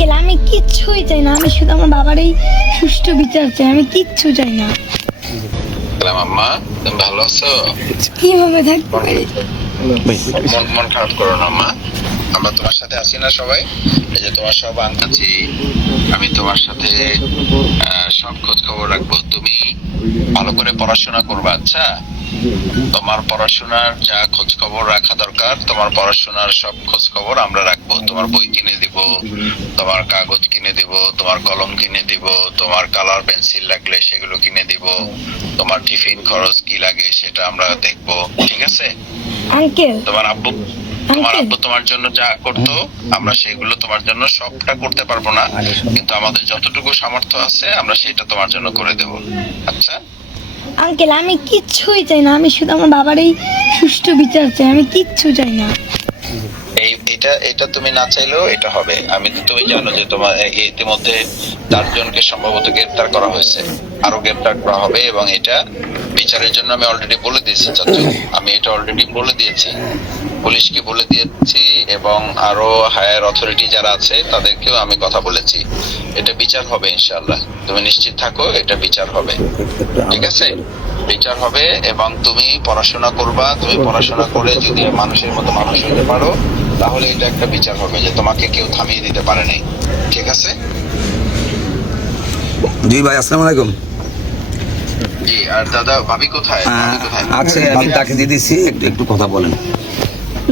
Uncle আমি কিচ্ছুই চাই না, আমি শুধু আমার বাবার এই সুষ্ঠু বিচার চাই, আমি কিচ্ছু চাই না। আম্মা তুমি ভালো আছো? কিভাবে থাকতে পারি? মন খারাপ করো না আম্মা, আমরা তোমার সাথে আছি না সবাই। এই যে তোমার সব আছি, আমি তোমার সাথে সব খোঁজ খবর রাখবো। তুমি ভালো করে পড়াশোনা করবা, আচ্ছা? তোমার পড়াশোনার যা খোঁজ খবর রাখা দরকার, তোমার পড়াশোনার সব খোঁজ খবর আমরা রাখবো। তোমার বই কিনে দিব, তোমার কাগজ কিনে দিব, তোমার কলম কিনে দিব, তোমার কালার পেন্সিল লাগলে সেগুলো কিনে দিব, তোমার টিফিন খরচ কি লাগে সেটা আমরা দেখবো, ঠিক আছে? আঙ্কেল তোমার আব্বু তোমার জন্য যা করতো আমরা সেগুলো তোমার জন্য সবটা করতে পারবো না, কিন্তু আমাদের যতটুকু সামর্থ্য আছে আমরা সেটা তোমার জন্য করে দেব, আচ্ছা? আঙ্কেল আমি কিচ্ছুই চাই না, আমি শুধু আমার বাবার এই সুষ্ঠু বিচার চাই, আমি কিচ্ছু চাই না। এটা তুমি না চাইলেও এটা হবে। তুমি জানো যে তোমার ইতিমধ্যে 4 জনকে সম্ভবত গ্রেপ্তার করা হয়েছে, আরো গ্রেপ্তার করা হবে, এবং এটা বিচারের জন্য আমি অলরেডি বলে দিয়েছি চাচু, আমি এটা অলরেডি বলে দিয়েছি, পুলিশকে বলে দিয়েছি, এবং আরো হায়ার অথরিটি যারা আছে তাদেরকেও আমি কথা বলেছি। এটা বিচার হবে ইনশাআল্লাহ, তুমি নিশ্চিত থাকো, এটা বিচার হবে, ঠিক আছে? বিচার হবে, এবং তুমি পড়াশোনা করবা। তুমি পড়াশোনা করে যদি মানুষের মতো মানুষ হতে পারো, তাহলে এটা একটা বিচার হবে যে তোমাকে কেউ থামিয়ে দিতে পারে নাই, ঠিক আছে? জি ভাই, আসসালামু আলাইকুম। জি, আর দাদা ভাবি কোথায়? আচ্ছা, আমি তাকে দিয়ে দিচ্ছি, একটু কথা বলেন।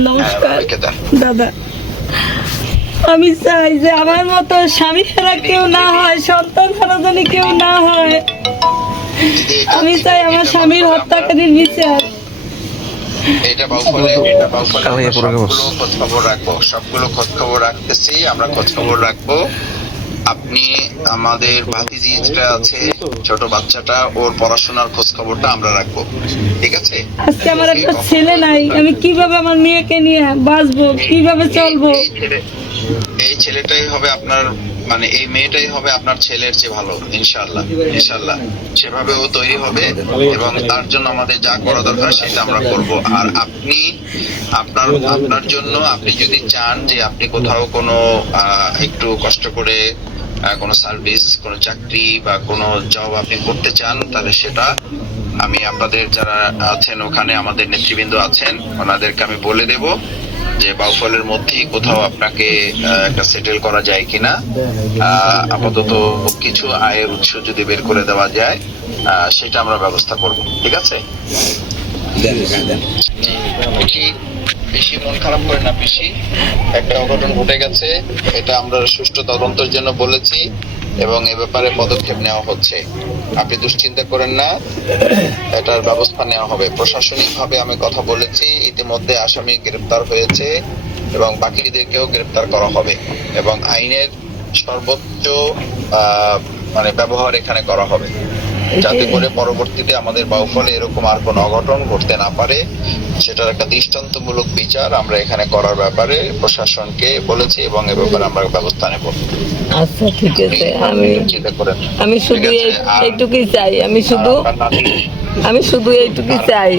নমস্কার ভাবিকে দাও। দাদা, আমি চাই যে আমার মতো স্বামী ছাড়া কেউ না হয়, সন্তান ছাড়া যেন কেউ না হয়। আমি চাই আমার স্বামীর হত্যাকারীর বিচার। এটা বাউফলে খোঁজ খবর রাখবো, সবগুলো খোঁজ খবর রাখতেছি, আমরা খোঁজ খবর রাখবো। আপনি আমাদের ভাতিজি যেটা আছে, ছোট বাচ্চাটা, ওর পড়াশোনার খোঁজ খবরটা আমরা রাখবো, ঠিক আছে? আজকে আমার একটা ছেলে নাই, আমি কিভাবে আমার মেয়েকে নিয়ে বাঁচবো, কিভাবে চলবো? এই ছেলেটাই হবে আপনার, মানে এই মেয়েটাই হবে আপনার ছেলের চেয়ে ভালো, ইনশাআল্লাহ। ইনশাআল্লাহ সেভাবে ও তৈরি হবে, এবং তার জন্য আমাদের যা করা দরকার সেটা আমরা করব। আর আপনি আপনার জন্য, আপনি যদি চান যে আপনি কোথাও কোনো একটু কষ্ট করে কোনো সার্ভিস, কোনো চাকরি বা কোনো জব আপনি করতে চান, তাহলে সেটা আমি আপনাদের যারা আছেন ওখানে, আমাদের নেতৃবৃন্দ আছেন, ওনাদেরকে আমি বলে দেব যে বাউফলের মধ্যেই কোথাও আপনাকে একটা সেটেল করা যায় কিনা। আপাতত কিছু আয়ের উৎস যদি বের করে দেওয়া যায়, সেটা আমরা ব্যবস্থা করব, ঠিক আছে? বেশি মন খারাপ করে না পিসি, একটা অঘটন ঘটে গেছে, এটা আমরা সুষ্ঠু তদন্তের জন্য বলেছি, এবং এ ব্যাপারে পদক্ষেপ নেওয়া হচ্ছে। আপনি দুশ্চিন্তা করেন না, এটার ব্যবস্থা নেওয়া হবে। প্রশাসনিক ভাবে আমি কথা বলেছি, ইতিমধ্যে আসামি গ্রেপ্তার হয়েছে এবং বাকিদেরকেও গ্রেপ্তার করা হবে, এবং আইনের সর্বোচ্চ মানে ব্যবহার এখানে করা হবে, যাতে করে পরবর্তীতে আমাদের বাউফলে এরকম আর কোনো অঘটন ঘটতে না পারে। সেটার একটা দৃষ্টান্তমূলক বিচার আমরা এখানে করার ব্যাপারে প্রশাসনকে বলেছি, এবং এ ব্যাপারে আমরা ব্যবস্থা নেব। আচ্ছা ঠিক আছে, আমি শুধু এইটুকুই চাই, আমি শুধু এইটুকুই চাই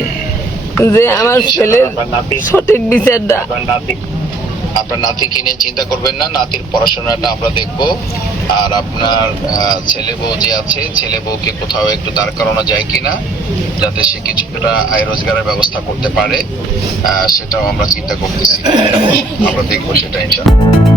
যে আমার ছেলের সঠিক বিচারটা। আপনার নাতিকে নিয়ে চিন্তা করবেন না, নাতির পড়াশোনাটা আমরা দেখব। আর আপনার ছেলে বউ যে আছে, ছেলে বউকে কোথাও একটু দাঁড় করানো যায় কিনা, যাতে সে কিছুটা আয় রোজগারের ব্যবস্থা করতে পারে, সেটাও আমরা চিন্তা করতেছি, আমরা দেখবো সেটা ইনশাআল্লাহ।